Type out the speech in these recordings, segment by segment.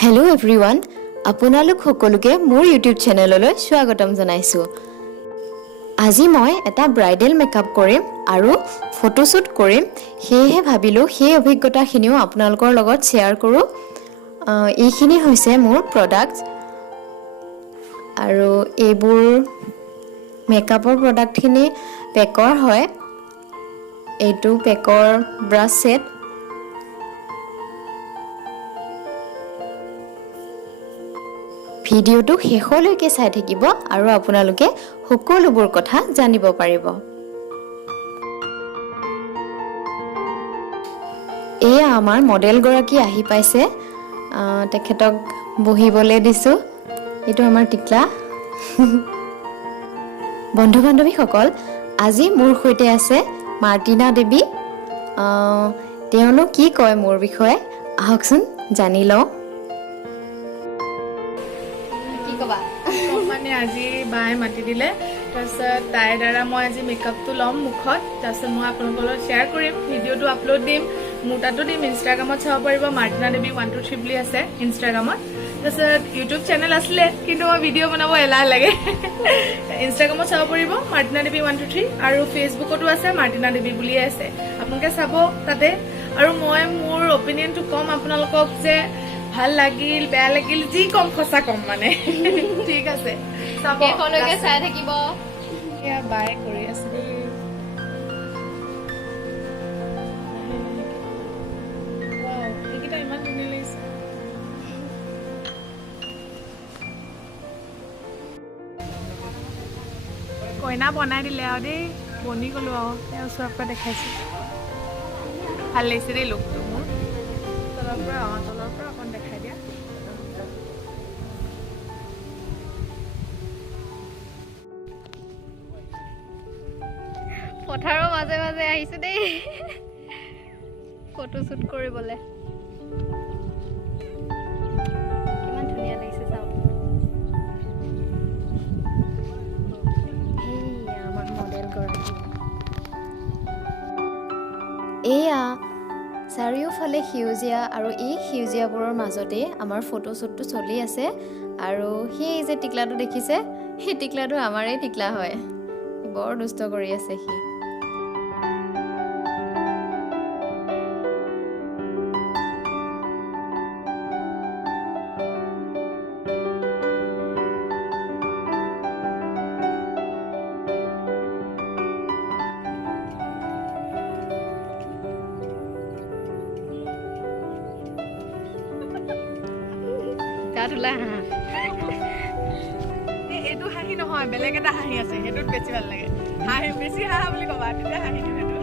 Hello' everyone, আপোনালোক সকলোকে মোৰ ইউটিউব চেনেললৈ স্বাগতম জনাইছোঁ। আজি মই এটা ব্ৰাইডেল মেকআপ কৰিম আৰু ফটোশ্বুট কৰিম, সেয়েহে ভাবিলোঁ সেই অভিজ্ঞতাখিনিও আপোনালোকৰ লগত শ্বেয়াৰ কৰোঁ। এইখিনি হৈছে মোৰ প্ৰডাক্টছ আৰু এইবোৰ মেকআপৰ প্ৰডাক্টখিনি পেকৰ হয়। এইটো পেকৰ ব্ৰাছ ছেট। ভিডিঅ'টো শেষলৈকে চাই থাকিব আৰু আপোনালোকে সকলোবোৰ কথা জানিব পাৰিব। এয়া আমাৰ মডেলগৰাকী আহি পাইছে, তেখেতক বহিবলৈ দিছোঁ। এইটো আমাৰ টিকলা। বন্ধু বান্ধৱীসকল, আজি মোৰ সৈতে আছে মাৰ্টিনা দেৱী। তেওঁনো কি কয় মোৰ বিষয়ে, আহকচোন জানি লওঁ। মানে আজি বায়ে মাতি দিলে, তাৰপিছত তাইৰ দ্বাৰা মই আজি মেকআপটো ল'ম মুখত, তাৰপিছত মই আপোনালোকৰ লগত শ্বেয়াৰ কৰিম, ভিডিঅ'টো আপলোড দিম, মোৰ তাতো দিম, ইনষ্টাগ্ৰামত চাব পাৰিব। মাৰ্টিনা দেৱী 123 বুলি আছে ইনষ্টাগ্ৰামত। তাৰপিছত ইউটিউব চেনেল আছিলে, কিন্তু মই ভিডিঅ' বনাব এলাহ লাগে। ইনষ্টাগ্ৰামত চাব পাৰিব মাৰ্টিনা দেৱী 123, আৰু ফেচবুকতো আছে মাৰ্টিনা দেৱী বুলিয়ে আছে, আপোনালোকে চাব তাতে। আৰু মই মোৰ অপিনিয়নটো ক'ম আপোনালোকক, যে ভাল লাগিল বেয়া লাগিল যি কম সঁচা কম মানে। ঠিক আছে, চাই থাকিব। এয়া বাই কৰি আছে দেই। এইকেইটা ইমান ধুনীয়া লাগিছে। কইনা বনাই দিলে আৰু দেই, বনি গলো আৰু ওচৰৰ পৰা দেখাইছো। ভাল লাগিছে দেই লুকটো মোৰ। তলৰ পৰা অকণ দেখাই দিয়া। পথাৰৰ মাজে মাজে আহিছো দেই ফটোশ্বুট কৰিবলৈ। কিমান ধুনীয়া লাগিছে চাওক। সেয়া আমাৰ মডেলগৰাকী। এয়া চাৰিওফালে সেউজীয়া, আৰু এই সেউজীয়াবোৰৰ মাজতে আমাৰ ফটোশ্বুটটো চলি আছে। আৰু সেই যে টিকলাটো দেখিছে, সেই টিকলাটো আমাৰেই টিকলা হয়। বৰ দুষ্ট কৰি আছে সি। গাত ওলাই হাঁহ। এইটো হাঁহি নহয়, বেলেগ এটা হাঁহি আছে, সেইটোত বেছি ভাল লাগে। হাঁহি বেছি হাঁহা বুলি কবা, তেতিয়া হাঁহি দিম সেইটো।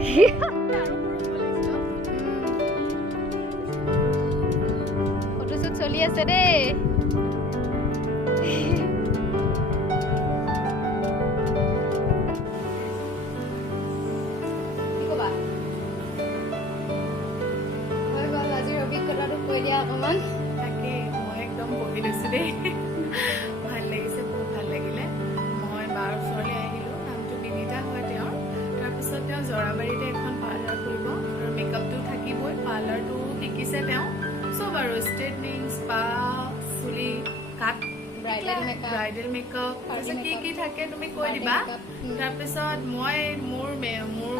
ফটোশ্বুট চলি আছে দেই। কি কবা? হৈ গ'ল আজিৰ অভিজ্ঞতাটো কৈ দিয়া অকণমান। তাকে মই একদম বহি লৈছো দেই। ভাল লাগিছে, বহুত ভাল লাগিলে। মই বাৰ ওচৰলৈ আহিলোঁ, নামটো বিনীতা হয় তেওঁৰ। তাৰপিছত তেওঁ জৰাবাৰীতে এখন পাৰ্লাৰ খুলিব, আৰু মেকআপটো থাকিবই। পাৰ্লাৰটো শিকিছে তেওঁ, চব আৰু ষ্ট্ৰেটনিং, স্পা, চুলি কাট, ব্ৰাইডেল মেকআপ, তাৰপিছত কি কি থাকে তুমি কৈ দিবা। তাৰপিছত মই মোৰ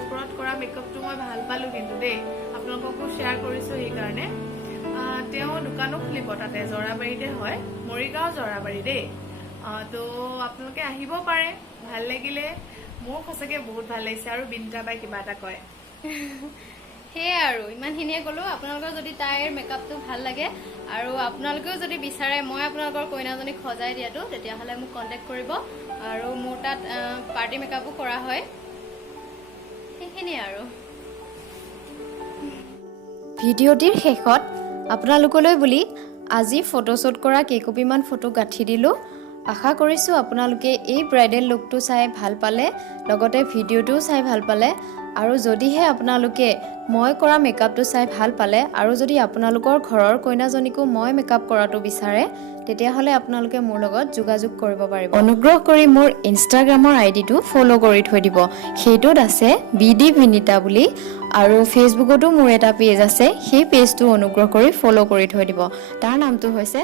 ওপৰত কৰা মেকআপটো মই ভাল পালোঁ কিন্তু দেই, আপোনালোককো শ্বেয়াৰ কৰিছোঁ সেইকাৰণে। তেওঁ দোকানো খুলিব তাতে, জৰাবাৰীতে হয়, মৰিগাঁও জৰাবাৰী দেই। তো আপোনালোকে আহিব পাৰে, ভাল লাগিলে। মোৰ সঁচাকৈ বহুত ভাল লাগিছে। আৰু বিনীতা বাই কিবা এটা কয়। সেয়াই আৰু ইমানখিনিয়ে ক'লোঁ। আপোনালোকৰ যদি তাইৰ মেকআপটো ভাল লাগে আৰু আপোনালোকেও যদি বিচাৰে মই আপোনালোকৰ কইনাজনীক সজাই দিয়াটো, তেতিয়াহ'লে মোক কণ্টেক্ট কৰিব। আৰু মোৰ তাত পাৰ্টি মেকআপো কৰা হয়। সেইখিনিয়ে আৰু। ভিডিঅ'টিৰ শেষত আপোনালোকলৈ বুলি আজি ফটোশ্বুট কৰা কেইকপিমান ফটো গাঁঠি দিলোঁ। আশা কৰিছোঁ আপোনালোকে এই ব্ৰাইডেল লুকটো চাই ভাল পালে, লগতে ভিডিঅ'টোও চাই ভাল পালে। আৰু যদিহে আপোনালোকে মই কৰা মেকআপটো চাই ভাল পালে আৰু যদি আপোনালোকৰ ঘৰৰ কইনাজনীকো মই মেকআপ কৰাটো বিচাৰে, তেতিয়াহ'লে আপোনালোকে মোৰ লগত যোগাযোগ কৰিব পাৰিব। অনুগ্ৰহ কৰি মোৰ ইনষ্টাগ্ৰামৰ আইডিটো ফ'ল' কৰি থৈ দিব। সেইটোত আছে BD বিনিতা বুলি, আৰু ফেচবুকতো মোৰ এটা পেজ আছে, সেই পেজটো অনুগ্ৰহ কৰি ফ'ল' কৰি থৈ দিব। তাৰ নামটো হৈছে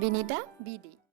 বিনিতা BD।